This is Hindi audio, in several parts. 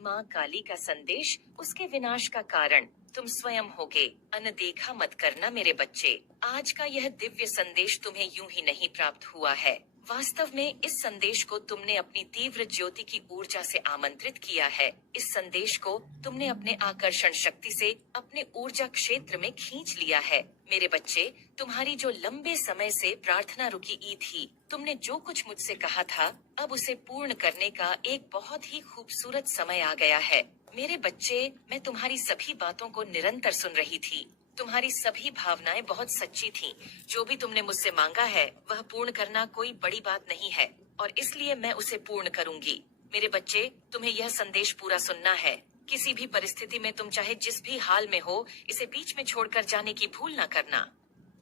माँ काली का संदेश, उसके विनाश का कारण तुम स्वयं होगे। अनदेखा मत करना मेरे बच्चे। आज का यह दिव्य संदेश तुम्हें यूं ही नहीं प्राप्त हुआ है। वास्तव में इस संदेश को तुमने अपनी तीव्र ज्योति की ऊर्जा से आमंत्रित किया है। इस संदेश को तुमने अपने आकर्षण शक्ति से अपने ऊर्जा क्षेत्र में खींच लिया है। मेरे बच्चे, तुम्हारी जो लंबे समय से प्रार्थना रुकी ई थी, तुमने जो कुछ मुझसे कहा था, अब उसे पूर्ण करने का एक बहुत ही खूबसूरत समय आ गया है। मेरे बच्चे, मैं तुम्हारी सभी बातों को निरंतर सुन रही थी। तुम्हारी सभी भावनाएं बहुत सच्ची थीं। जो भी तुमने मुझसे मांगा है वह पूर्ण करना कोई बड़ी बात नहीं है, और इसलिए मैं उसे पूर्ण करूंगी। मेरे बच्चे, तुम्हें यह संदेश पूरा सुनना है। किसी भी परिस्थिति में तुम चाहे जिस भी हाल में हो, इसे बीच में छोड़कर जाने की भूल न करना।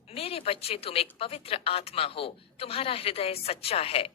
मेरे बच्चे, तुम एक पवित्र आत्मा हो। तुम्हारा हृदय सच्चा है।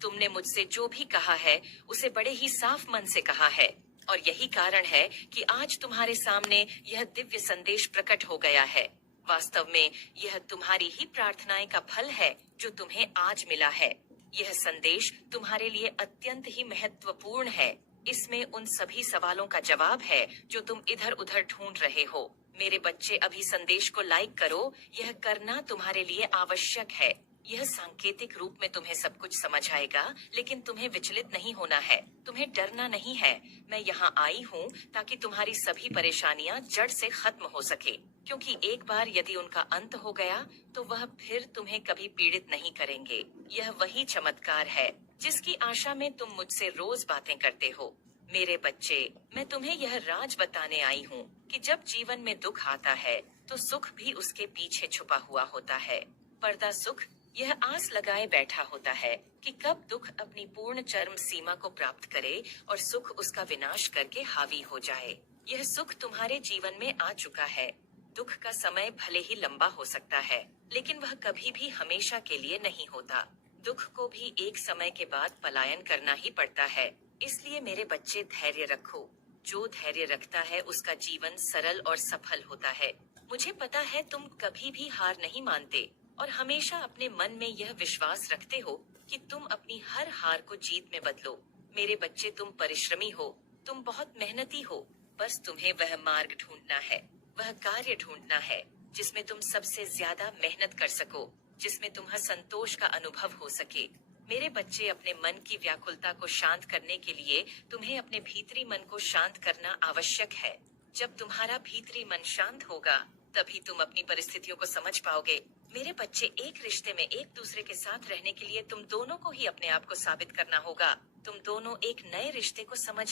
तुमने मुझसे जो भी कहा है उसे बड़े ही साफ मन से कहा है, और यही कारण है कि आज तुम्हारे सामने यह दिव्य संदेश प्रकट हो गया है। वास्तव में यह तुम्हारी ही प्रार्थनाएं का फल है जो तुम्हें आज मिला है। यह संदेश तुम्हारे लिए अत्यंत ही महत्वपूर्ण है। इसमें उन सभी सवालों का जवाब है जो तुम इधर उधर ढूंढ रहे हो। मेरे बच्चे, अभी संदेश को लाइक करो। यह करना तुम्हारे लिए आवश्यक है। यह सांकेतिक रूप में तुम्हें सब कुछ समझ आएगा, लेकिन तुम्हें विचलित नहीं होना है। तुम्हें डरना नहीं है। मैं यहाँ आई हूँ ताकि तुम्हारी सभी परेशानियाँ जड़ से खत्म हो सके, क्योंकि एक बार यदि उनका अंत हो गया तो वह फिर तुम्हें कभी पीड़ित नहीं करेंगे। यह वही चमत्कार है जिसकी आशा में तुम मुझसे रोज बातें करते हो। मेरे बच्चे, मैं तुम्हें यह राज बताने आई हूँ कि जब जीवन में दुख आता है तो सुख भी उसके पीछे छुपा हुआ होता है। पर्दा सुख यह आस लगाए बैठा होता है कि कब दुख अपनी पूर्ण चरम सीमा को प्राप्त करे और सुख उसका विनाश करके हावी हो जाए। यह सुख तुम्हारे जीवन में आ चुका है। दुख का समय भले ही लंबा हो सकता है, लेकिन वह कभी भी हमेशा के लिए नहीं होता। दुख को भी एक समय के बाद पलायन करना ही पड़ता है। इसलिए मेरे बच्चे, धैर्य रखो। जो धैर्य रखता है उसका जीवन सरल और सफल होता है। मुझे पता है तुम कभी भी हार नहीं मानते और हमेशा अपने मन में यह विश्वास रखते हो कि तुम अपनी हर हार को जीत में बदलो। मेरे बच्चे, तुम परिश्रमी हो। तुम बहुत मेहनती हो। बस तुम्हें वह मार्ग ढूंढना है, वह कार्य ढूंढना है जिसमें तुम सबसे ज्यादा मेहनत कर सको, जिसमें तुम्हें संतोष का अनुभव हो सके। मेरे बच्चे, अपने मन की व्याकुलता को शांत करने के लिए तुम्हें अपने भीतरी मन को शांत करना आवश्यक है। जब तुम्हारा भीतरी मन शांत होगा तभी तुम अपनी परिस्थितियों को समझ पाओगे। मेरे बच्चे, एक रिश्ते में एक दूसरे के साथ रहने के लिए तुम दोनों को ही अपने आप को साबित करना होगा। तुम दोनों एक नए रिश्ते को समझ